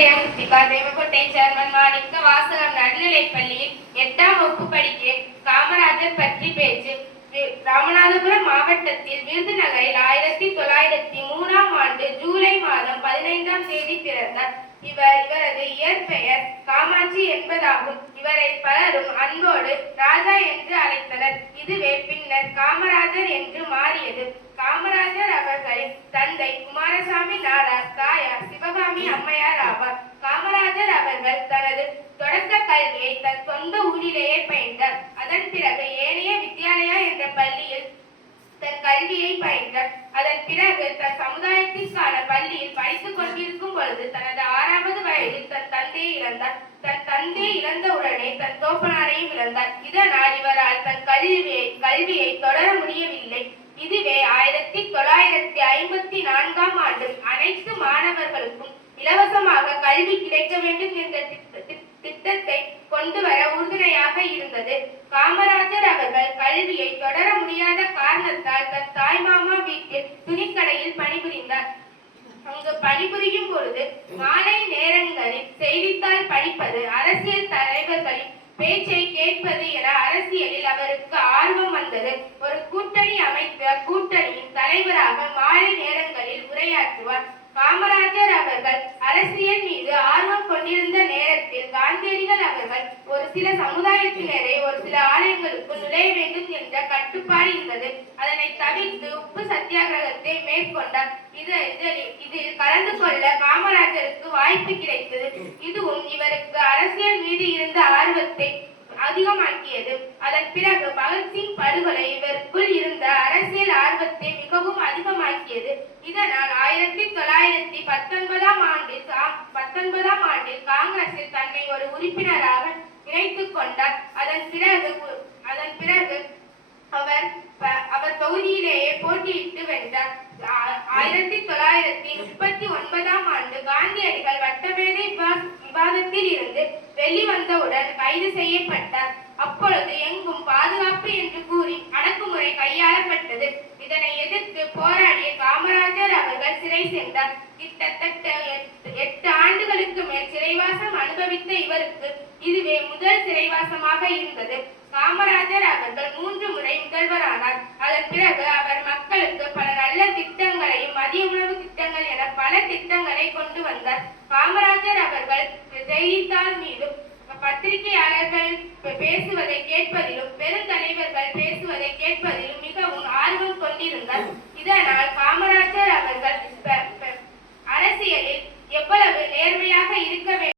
Devakottai chairman மாணிக்க வாசகம் நடுநிலைப்பள்ளியில் 8ஆம் வகுப்பு படிக்கிறேன். காமராஜர் பற்றி பேச்சு. ராமநாதபுரம் மாவட்டத்தில் விருதுநகரில் 1903ஆம் ஆண்டு ஜூலை மாதம் 15ஆம் தேதி பிறந்தார். இவரது இயற்பெயர் காமாட்சி என்பதாகும். இவரை பலரும் அன்போடு ராஜா என்று அழைத்தனர். இதுவே பின்னர் காமராஜர் என்று மாறியது. காமராஜர் அவர்களின் தந்தை குமாரசாமி நாடார், தாயார் சிவகாமி அம்மையார் ஆவார். காமராஜர் அவர்கள் தனது தொடக்க கல்வியை தன் சொந்த ஊரிலேயே பயின்றார். அதன் பிறகு ஏனைய வித்யாலயா என்ற பள்ளியில் தன் கல்வியை பயின்றார். அதன் பிறகு தன் சமுதாயத்திற்கான பள்ளியில் படித்துக் கொண்டிருக்கும் பொழுது தனது 6வது வயதில் தன் தந்தையை இழந்தார். தன் தந்தையை இழந்தவுடனே தன் தோப்பனாரையும் இழந்தார். இதனால் இவரால் தன் கல்வியை தொடர முடியவில்லை. இதுவே 1954ஆம் ஆண்டு அனைத்து மாணவர்களுக்கும் இலவசமாக கல்வி கிடைக்க வேண்டும் என்ற திட்டத்தை கொண்டு வர உறுதுணையாக இருந்தது. காமராஜர் அவர்கள் கல்வியை தொடர முடியாத காரணத்தால் தன் தாய்மாமா வீட்டில் துணிக்கடையில் பணிபுரிந்தார். அங்கு பணிபுரியும் பொழுது மாலை நேரங்களில் செய்தித்தாள் படிப்பது, அரசியல் தலைவர்களின் பேச்சை கேட்பது என அரசியலில் அவருக்கு ஆர்வம் வந்தது. ஒரு கூட்டணி அமைத்த கூட்டணியின் தலைவராக மாலை நேரங்களில் உரையாற்றுவார். காமராஜர் அவர்கள் அரசியல் மீது ஆர்வம் கொண்டிருந்த நேரத்தில் காந்தியடிகள் அவர்கள் ஒரு சில சமுதாயத்தினரை ஒரு சில ஆலயங்களுக்கு நுழைய வேண்டும் என்ற கட்டுப்பாடு இருந்தது. அதனை தவிர்த்து உப்பு சத்தியாகிரகத்தை மேற்கொண்டார். இதில் கலந்து கொள்ள காமராஜருக்கு வாய்ப்பு கிடைத்தது. இதுவும் இவருக்கு அரசியல் மீது இருந்த ஆர்வத்தை அதிகமாக்கியது. அதன் பிறகு பகத்சிங் படுகொலை இவருக்குள் இருந்த அரசியல் ஆர்வத்தை மிகவும் அதிகமாக்கியது. இதனால் 1919ஆம் ஆண்டில் காங்கிரஸில் தன்னை ஒரு உறுப்பினராக இணைத்துக் கொண்டார். அதன் பிறகு அவர் தொகுதியிலேயே போட்டியிட்டு வென்றார். 1939ஆம் ஆண்டு காந்தியடிகள் வட்டமேதை விவாதத்தில் இருந்து வெளிவந்தவுடன் கைது செய்யப்பட்டார். அப்பொழுது எங்கும் பாதுகாப்பு என்று கூறி அடக்குமுறை கையாளப்பட்டது. இதனை எதிர்த்து போராடிய காமராஜர் அவர்கள் சிறை சென்றார். கிட்டத்தட்ட 8 ஆண்டுகளுக்கு மேல் சிறைவாசம் அனுபவித்த இவருக்கு இதுவே முதல் சிறைவாசமாக இருந்தது. காமராஜர் அவர்கள் 3 முறை முதல்வரானார். அதன் பிறகு அவர் மக்களுக்கு பல நல்ல திட்டங்களையும் மதிய உணவு திட்டங்கள் என பல திட்டங்களை கொண்டு வந்தார். காமராஜர் அவர்கள் செய்தித்தாள் மீதும் பத்திரிகையாளர்கள் பேசுவதை கேட்பதிலும் பெருந்தலைவர்கள் பேசுவதை கேட்பதிலும் மிகவும் ஆர்வம் கொண்டிருந்தார். இதனால் காமராஜர் அவர்கள் அரசியலில் எவ்வளவு நேர்மை